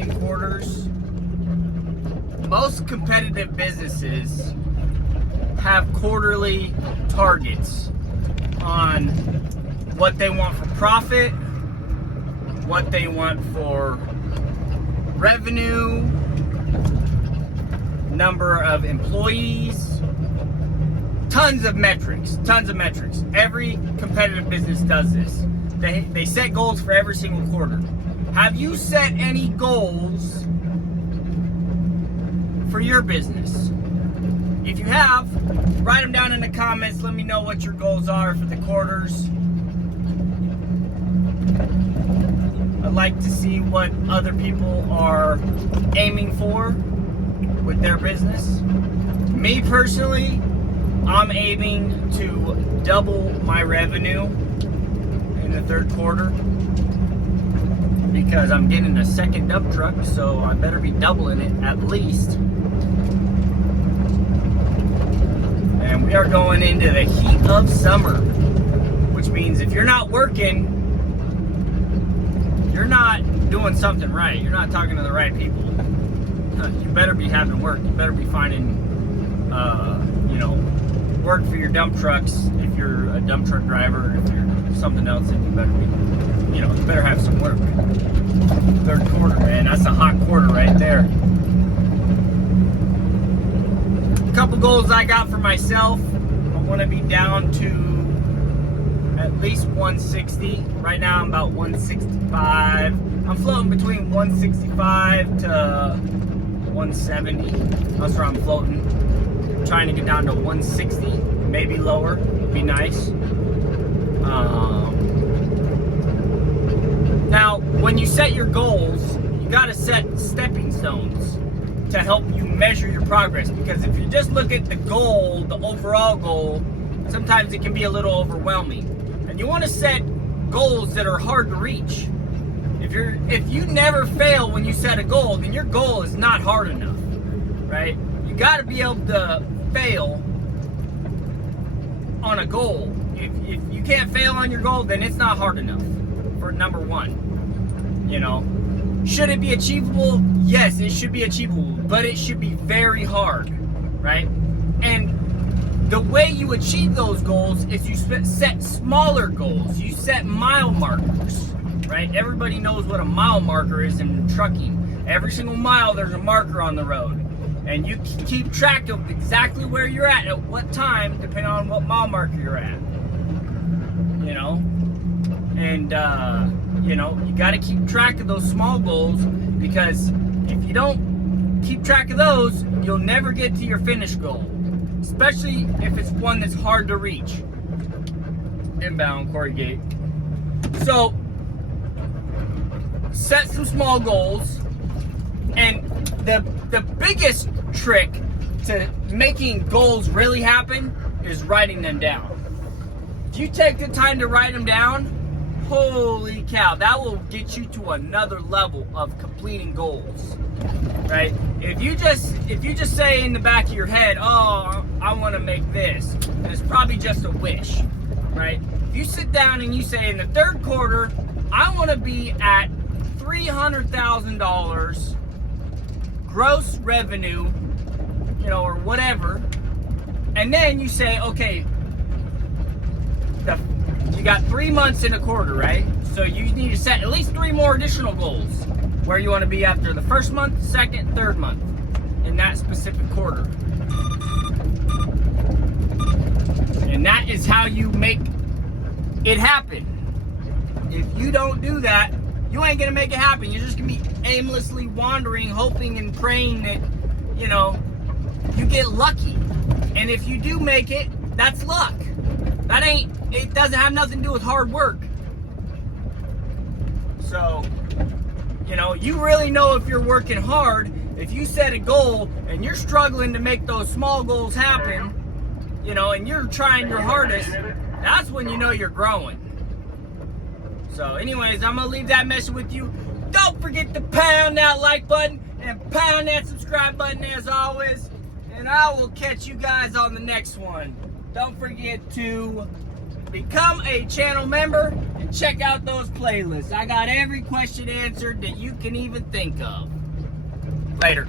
in quarters. Most competitive businesses have quarterly targets on what they want for profit, what they want for revenue, number of employees, tons of metrics. Every competitive business does this. They set goals for every single quarter. Have you set any goals for your business? If you have, write them down in the comments. Let me know what your goals are for the quarters. I'd like to see what other people are aiming for with their business. Me personally, I'm aiming to double my revenue in the third quarter because I'm getting a second dump truck, so I better be doubling it at least. And we are going into the heat of summer, which means if you're not working, you're not doing something right. You're not talking to the right people. You better be having work. You better be finding, work for your dump trucks. If you're a dump truck driver, if you're something else, then you better be, you better have some work. Third quarter, man, that's a hot quarter right there. A couple goals I got for myself. I want to be down to at least 160. Right now I'm about 165. I'm floating between 165 to 170. That's where I'm floating. Trying to get down to 160, maybe lower. Would be nice. Now, when you set your goals, you got to set stepping stones to help you measure your progress. Because if you just look at the goal, the overall goal, sometimes it can be a little overwhelming. And you want to set goals that are hard to reach. If you never fail when you set a goal, then your goal is not hard enough, right? You got to be able to fail on a goal. If you can't fail on your goal, then it's not hard enough for number one. Should it be achievable? Yes, it should be achievable, but it should be very hard, right? And the way you achieve those goals is you set smaller goals. You set mile markers, right? Everybody knows what a mile marker is in trucking. Every single mile there's a marker on the road. And you keep track of exactly where you're at what time, depending on what mile marker you're at. And, you got to keep track of those small goals, because if you don't keep track of those, you'll never get to your finish goal, especially if it's one that's hard to reach. Inbound, Corey Gate. So, set some small goals, and the biggest trick to making goals really happen is writing them down. If you take the time to write them down, holy cow, that will get you to another level of completing goals, right? If you just say in the back of your head, oh, I want to make this, and it's probably just a wish, right? If you sit down and you say, in the third quarter, I want to be at $300,000 gross revenue, or whatever, and then you say, okay, you got 3 months in a quarter, right? So you need to set at least 3 more additional goals where you want to be after the first month, second, third month in that specific quarter. And that is how you make it happen. If you don't do that, you ain't gonna make it happen. You're just gonna be aimlessly wandering, hoping and praying that, you get lucky. And if you do make it, that's luck. It doesn't have nothing to do with hard work. So, you really know if you're working hard. If you set a goal and you're struggling to make those small goals happen, and you're trying your hardest, that's when you know you're growing. So anyways, I'm going to leave that message with you. Don't forget to pound that like button and pound that subscribe button as always. And I will catch you guys on the next one. Don't forget to become a channel member and and check out those playlists. I got every question answered that you can even think of. Later.